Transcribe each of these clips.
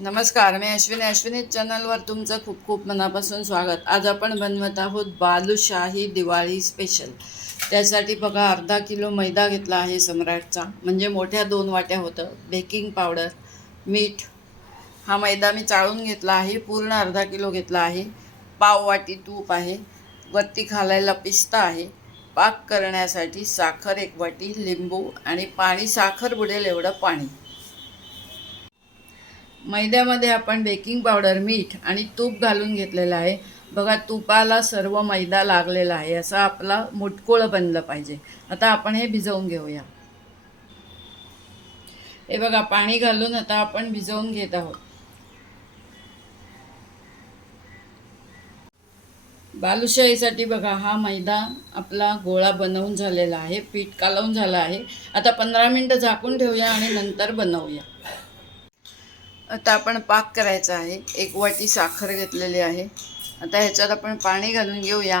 नमस्कार, मी अश्विनी चॅनलवर तुमचं खूप खूप मनापासून स्वागत। आज आपण बनवत आहोत बालुशाही दिवाळी स्पेशल। त्यासाठी बघा अर्धा किलो मैदा घेतला आहे सम्राटचा, म्हणजे मोठ्या 2 वाट्या होतं। बेकिंग पावडर, मीठ, हा मैदा मी चाळून घेतला आहे, पूर्ण अर्धा किलो घेतला आहे। पाव वाटी तूप आहे, वरती घालायला पिस्ता आहे, पाक करण्यासाठी साखर 1 वाटी, लिंबू आणि पाणी, साखर बुडेल एवढं पाणी। मैद्यामध्ये आपण बेकिंग पावडर, मीठ आणि तूप घालून घेतलेलं आहे। बघा तुपाला सर्व मैदा लागलेला आहे, असं आपला मुटकुळं बनलं पाहिजे। आता आपण हे भिजवून घेऊया। हे बघा पाणी घालून आता आपण भिजवून घेत आहोत। बालुशाहीसाठी बघा हा मैदा आपला गोळा बनवून झालेला आहे, पीठ कालवून झालं आहे। आता 15 मिनिटं झाकून ठेवूया आणि नंतर बनवूया। आता आपण पाक करायचा आहे। 1 वाटी साखर घेतलेली आहे। आता ह्याच्यात आपण पाणी घालून घेऊया,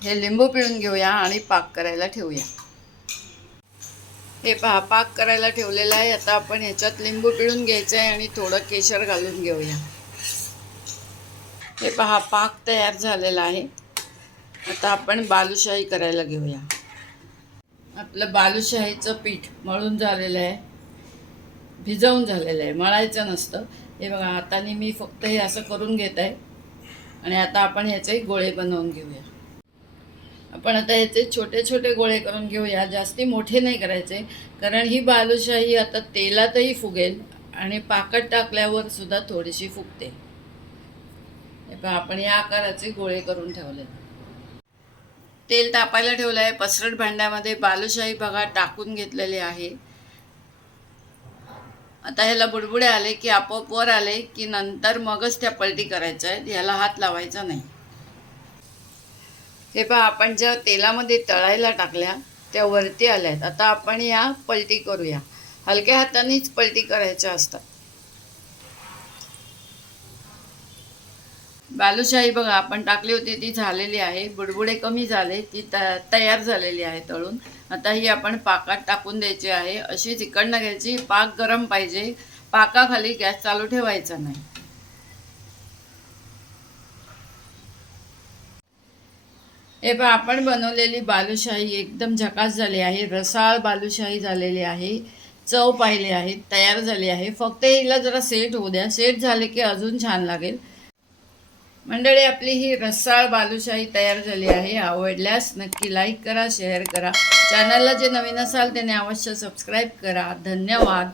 हे लिंबू पिळून घेऊया आणि पाक करायला ठेवूया। हे पहा पाक करायला ठेवलेला आहे। आता आपण ह्याच्यात लिंबू पिळून घ्यायचं आहे आणि थोडं केशर घालून घेऊया। हे पहा पाक तयार झालेला आहे। आता आपण बालुशाही करायला घेऊया। आपलं बालुशाहीचं पीठ मळून झालेलं आहे, भिजवून झालेलं आहे, मळायचं नसतं। हे बघा हाताने मी फक्त हे असं करून घेत आहे आणि आता आपण ह्याचे गोळे बनवून घेऊया। आपण आता ह्याचे छोटे छोटे गोळे करून घेऊया, जास्ती मोठे नाही करायचे, कारण ही बालुशाही आता तेलातही फुगेल आणि पाकात टाकल्यावर सुद्धा थोडीशी फुगते। हे पहा आपण या आकाराचे गोळे करून ठेवले। तेल तापायला ठेवलं आहे। पसरट भांड्यामध्ये बालुशाही बघा टाकून घेतलेली आहे। आता ह्याला बुडबुडे आले की आपोआप वर आले की नंतर मगच त्या पलटी करायच्या आहेत, ह्याला हात लावायचा नाही। हे पहा आपण ज्या तेलामध्ये तळायला टाकल्या त्या वरती आल्यात। आता आपण या पलटी करूया, हलक्या हातानेच पलटी करायच्या असतात। बालुशाही बघा आपण टाकली होती ती झालेली आहे, बुडबुडे कमी झाले, ती तयार झालेली आहे तळून। आता ही आपण पाकात टाकून द्यायची आहे, अशी इकडनं घ्यायची। पाक गरम पाहिजे, पाकाखाली गॅस चालू ठेवायचा नाही। हे पहा आपण बनवलेली बालुशाही एकदम झकास झाली आहे, रसाळ बालुशाही झालेली आहे। चव पाहिली आहे, तयार झाली आहे। फक्त हिला जरा सेट होऊ द्या, सेट झाले की अजून छान लागेल। मंडळी आपली ही रसाळ बालुशाही तयार झाली आहे। आवडल्यास नक्की लाईक करा, शेअर करा। चॅनलला जे नवीन असाल त्याने अवश्य सबस्क्राईब करा। धन्यवाद।